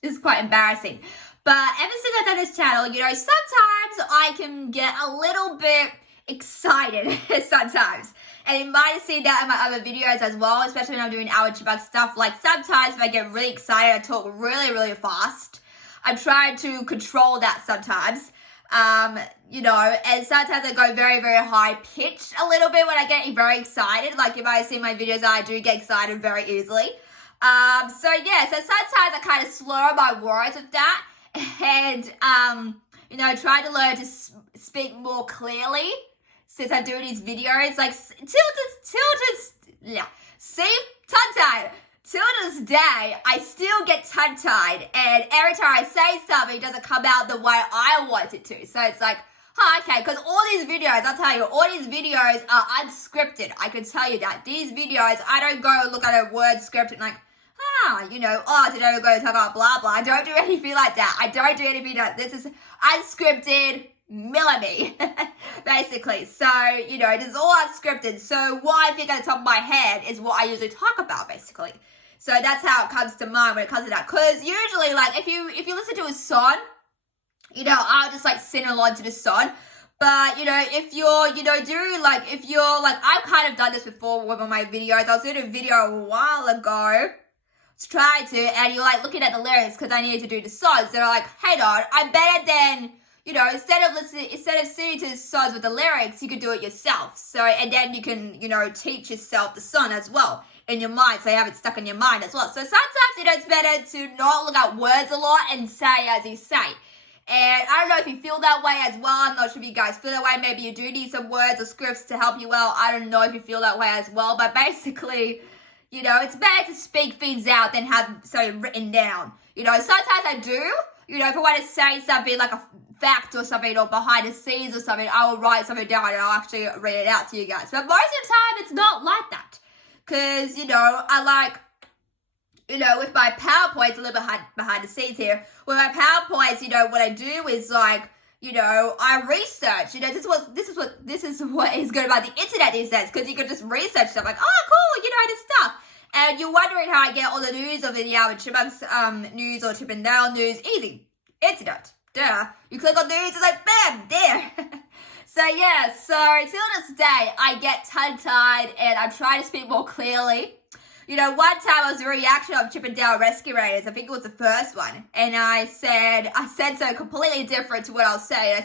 this is quite embarrassing. But ever since I've done this channel, sometimes I can get a little bit excited sometimes. And you might have seen that in my other videos as well, especially when I'm doing our chipmunk stuff. Like sometimes if I get really excited, I talk really, really fast. I'm trying to control that sometimes. And sometimes I go very, very high pitched a little bit when I get very excited. Like you might have seen my videos, I do get excited very easily. So sometimes I kind of slur my words with that. And, try to learn to speak more clearly since I'm doing these videos. Like, tongue-tied. Till this day, I still get tongue-tied. And every time I say something, it doesn't come out the way I want it to. So it's like, okay, because all these videos, I'll tell you, all these videos are unscripted. I can tell you that. These videos, I don't go look at a word script and like, today we're going to talk about blah, blah. I don't do anything like that. I don't do anything like that. This is unscripted me, basically. So, it is all unscripted. So what I think at the top of my head is what I usually talk about, basically. So that's how it comes to mind when it comes to that. Because usually, like, if you listen to a song, I'll just, like, sing along to the song. But, if you're, I've kind of done this before with one of my videos. I was doing a video a while ago. Try to, and you're like looking at the lyrics because I needed to do the songs. They're like, hey, Don, I'm better than, instead of singing to the songs with the lyrics, you could do it yourself. So, and then you can, teach yourself the song as well in your mind, so you have it stuck in your mind as well. So sometimes, it's better to not look at words a lot and say as you say. And I don't know if you feel that way as well. I'm not sure if you guys feel that way. Maybe you do need some words or scripts to help you out. I don't know if you feel that way as well. But basically, it's better to speak things out than have something written down. Sometimes I do. If I want to say something like a fact or something or behind the scenes or something, I will write something down and I'll actually read it out to you guys. But most of the time, it's not like that. Because, I like, with my PowerPoints, a little bit behind the scenes here, with my PowerPoints, what I do is like, I research, this is what is good about the internet these days, because you can just research stuff like, oh, cool, this stuff. And you're wondering how I get all the news of the Chipmunks news or Chip and Dale news. Easy. Internet. Duh. You click on news, it's like, bam, there. So till this day, I get tongue-tied and I'm trying to speak more clearly. One time I was a reaction of Chip and Dale Rescue Rangers. I think it was the first one. And I said something completely different to what I was saying.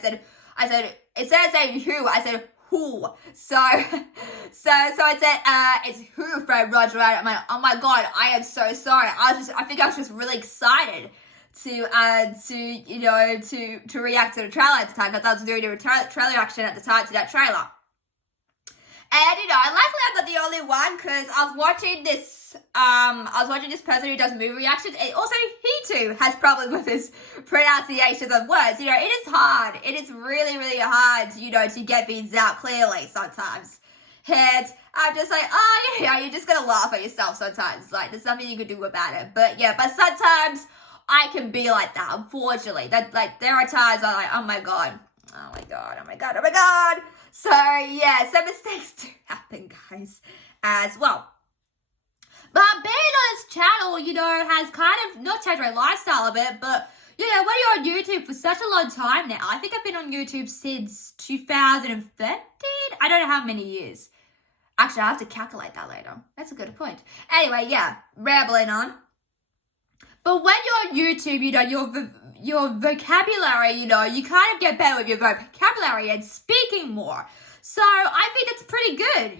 I said, instead of saying who, I said who. So I said, it's who from Roger Rabbit. I'm like, oh my God, I am so sorry. I think I was just really excited to react to the trailer at the time, because I was doing a trailer reaction at the time to that trailer. And, luckily I'm not the only one, because I was watching this person who does movie reactions, and also he too has problems with his pronunciations of words. It is hard. It is really, really hard, to get things out clearly sometimes. And I'm just like, you're just going to laugh at yourself sometimes. Like, there's nothing you can do about it. But sometimes I can be like that, unfortunately. There are times I'm like, oh my God. So, some mistakes do happen, guys, as well. But being on this channel, has kind of not changed my lifestyle a bit, but, when you're on YouTube for such a long time now, I think I've been on YouTube since 2013. I don't know how many years. Actually, I have to calculate that later. That's a good point. Anyway, rambling on. But when you're on YouTube, your vocabulary, you kind of get better with your vocabulary and speaking more. So I think that's pretty good,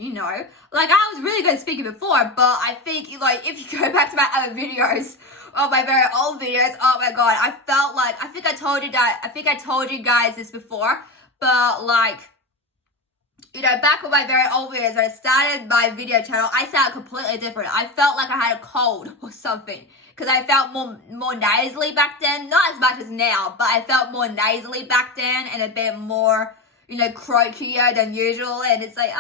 Like, I was really good at speaking before, but I think, if you go back to my other videos, my very old videos, oh my God, I felt like, I think I told you guys this before, but like, back with my very old videos, when I started my video channel, I sounded completely different. I felt like I had a cold or something. Because I felt more nasally back then. Not as much as now, but I felt more nasally back then and a bit more, croakier than usual. And it's like,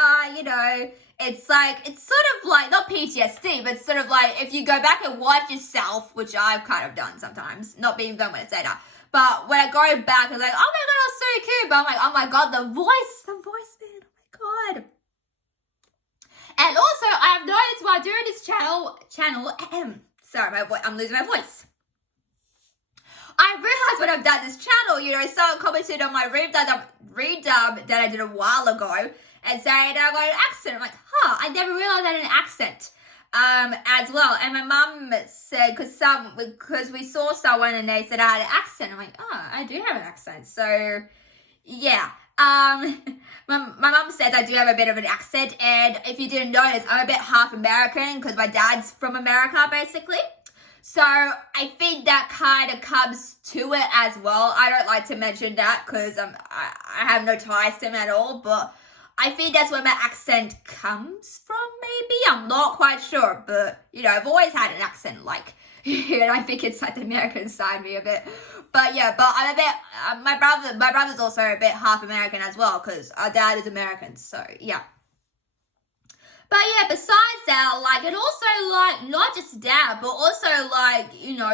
it's sort of like, not PTSD, but sort of like, if you go back and watch yourself, which I've kind of done sometimes, not being done when I say that. But when I go back, it's like, oh my God, that was so cute. But I'm like, oh my God, the voice, man, oh my God. And also, I have noticed while doing this channel, Sorry, I'm losing my voice. I realized when I've done this channel, someone commented on my redub that I did a while ago and saying I got an accent. I'm like, I never realized I had an accent as well. And my mum said, because we saw someone and they said I had an accent. I'm like, I do have an accent. So, yeah. My mum says I do have a bit of an accent. And if you didn't notice, I'm a bit half American because my dad's from America, basically. So I think that kind of comes to it as well. I don't like to mention that because I have no ties to him at all. But I think that's where my accent comes from, maybe. I'm not quite sure. But, I've always had an accent, and I think it's the American side of me a bit. But yeah, but I'm a bit, my brother's also a bit half American as well because our dad is American. So, yeah. But yeah, besides that, and also, not just that, but also,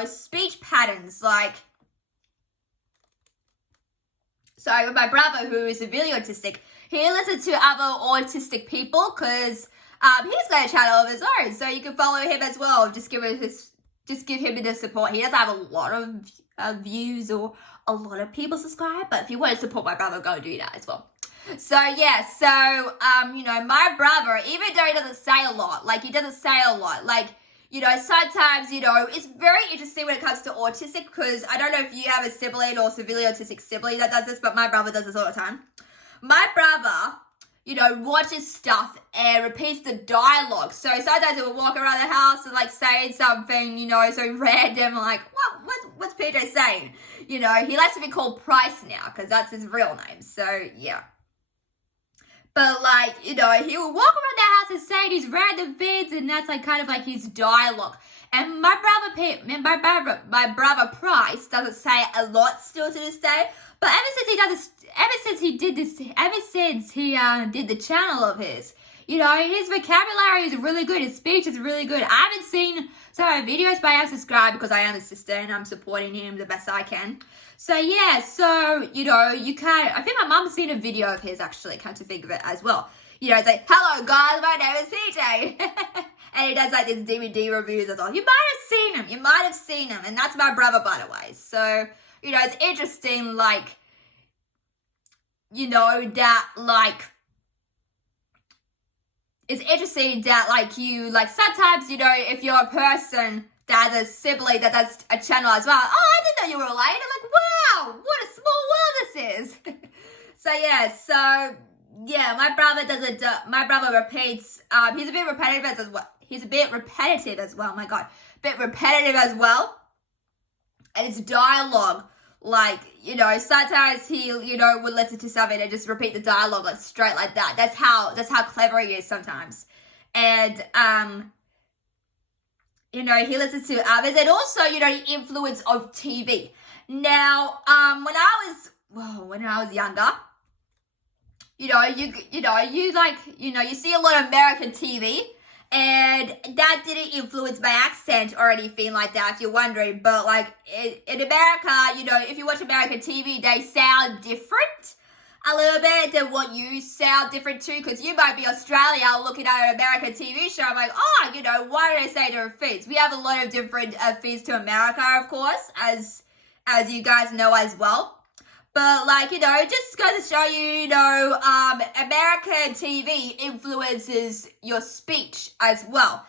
speech patterns, so my brother, who is severely autistic, he listens to other autistic people, because, he's got a channel of his own, so you can follow him as well, just give him the support. He doesn't have a lot of views or a lot of people subscribe, but if you want to support my brother, go do that as well. So, yeah, my brother, even though he doesn't say a lot, sometimes, it's very interesting when it comes to autistic, because I don't know if you have a sibling or severely autistic sibling that does this, but my brother does this all the time. My brother, watches stuff and repeats the dialogue. So sometimes he will walk around the house and, saying something, so random, what's PJ saying? He likes to be called Price now, because that's his real name. So, yeah. But, he will walk around the house and say these random things, and that's, his dialogue. And my brother Price doesn't say a lot still to this day. But ever since he did the channel of his, his vocabulary is really good. His speech is really good. I haven't seen some of my videos, but I am subscribed because I am his sister and I'm supporting him the best I can. So, yeah, you can, I think my mum's seen a video of his, actually, come to think of it as well. It's like, hello, guys, my name is PJ. And he does, these DVD reviews and all. You might have seen him. And that's my brother, by the way. So, it's interesting, it's interesting that, sometimes, if you're a person that has a sibling that does a channel as well, I didn't know you were related. I'm like, wow, what a small world this is. My brother repeats, he's a bit repetitive as well. Bit repetitive as well. And it's dialogue. Sometimes he, would listen to something and just repeat the dialogue, straight like that. That's how clever he is sometimes. And, he listens to others. And also, the influence of TV. Now, when I was younger, you see a lot of American TV. And that didn't influence my accent or anything like that, if you're wondering. But, in America, if you watch American TV, they sound different a little bit than what you sound different to. Because you might be Australia looking at an American TV show. I'm like, why do they say different things? We have a lot of different things to America, of course, as you guys know as well. But, just goes to show you, American TV influences your speech as well.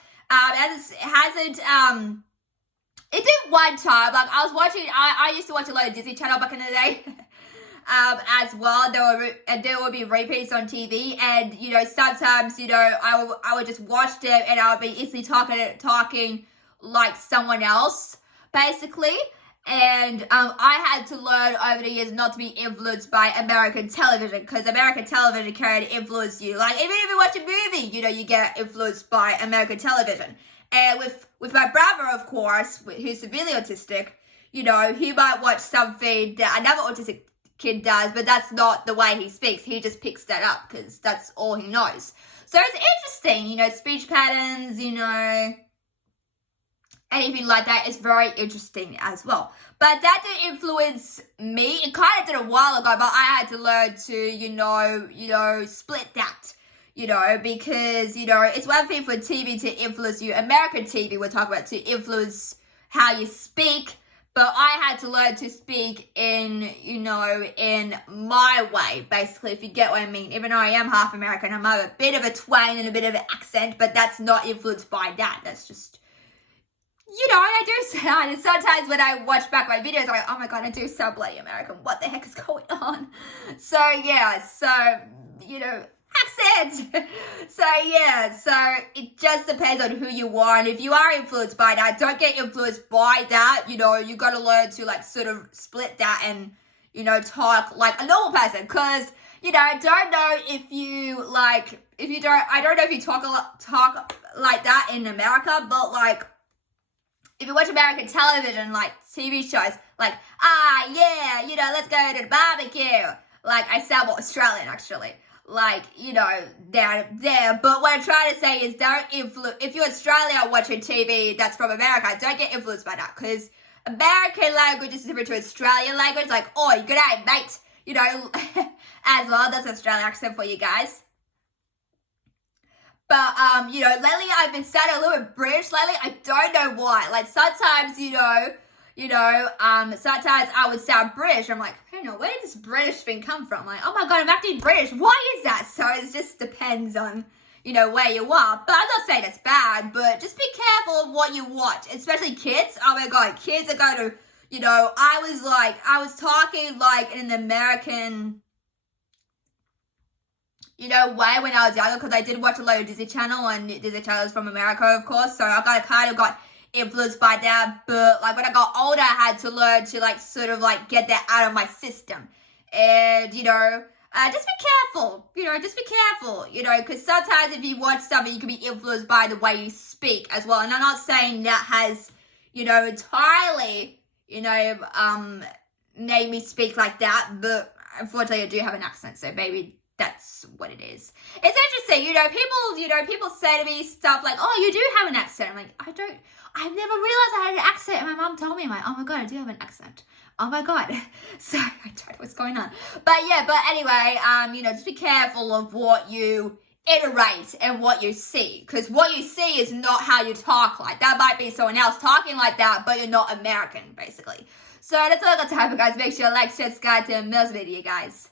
It did one time, I used to watch a lot of Disney Channel back in the day, as well. There would be repeats on TV, and, sometimes, I would just watch them, and I would be instantly talking like someone else, basically. And I had to learn over the years not to be influenced by American television, because American television can influence you. Even if you watch a movie, you get influenced by American television. And with my brother, of course, who's severely autistic, he might watch something that another autistic kid does, but that's not the way he speaks. He just picks that up because that's all he knows. So it's interesting, speech patterns, anything like that is very interesting as well. But that didn't influence me. It kind of did a while ago, but I had to learn to, split that. you know, because, you know, it's one thing for TV to influence you. American TV, we're talking about, to influence how you speak. But I had to learn to speak in, you know, in my way, basically, if you get what I mean. Even though I am half American, I have a bit of a twang and a bit of an accent, but that's not influenced by that. That's just, you know, I do sound. And sometimes when I watch back my videos, I'm like, oh my God, I do sound bloody American. What the heck is going on? So, yeah, so, you know, accent. So it just depends on who you are, and if you are influenced by that, don't get influenced by that. You know, you got to learn to like sort of split that and, you know, talk like a normal person, because, you know, I don't know if you like, I don't know if you talk like that in America, but like if you watch American television, like TV shows, like, yeah, you know, let's go to the barbecue, like I sound more Australian actually. Like, you know, they're there. But what I'm trying to say is if you're Australia watching TV that's from America, don't get influenced by that. Because American language is different to Australian language. Like, oh, g'day, mate. You know, as well. That's Australian accent for you guys. But, you know, lately I've been sounding a little bit British lately. I don't know why. Like, sometimes, sometimes I would sound British. I'm like, hey, no, where did this British thing come from? Like, oh my God, I'm acting British. Why is that? So it just depends on, you know, where you are. But I'm not saying it's bad, but just be careful of what you watch, especially kids. Oh my God, kids are going to, you know, I was talking like in an American, you know, way when I was younger, because I did watch a lot of Disney Channel, and Disney Channel is from America, of course. So I kind of got influenced by that, but like when I got older, I had to learn to like sort of like get that out of my system. And, you know, just be careful, you know, because sometimes if you watch something, you can be influenced by the way you speak as well. And I'm not saying that has, you know, entirely, you know, made me speak like that, but unfortunately I do have an accent, so maybe that's what it is. It's interesting, people say to me stuff like, oh, you do have an accent. I'm like, I've never realized I had an accent. And my mom told me, I'm like, oh my God, I do have an accent. Oh my God. So I don't know what's going on. But anyway, you know, just be careful of what you iterate and what you see. Because what you see is not how you talk like. That might be someone else talking like that, but you're not American, basically. So that's all I got time for, guys. Make sure you like, share, subscribe to the video, guys.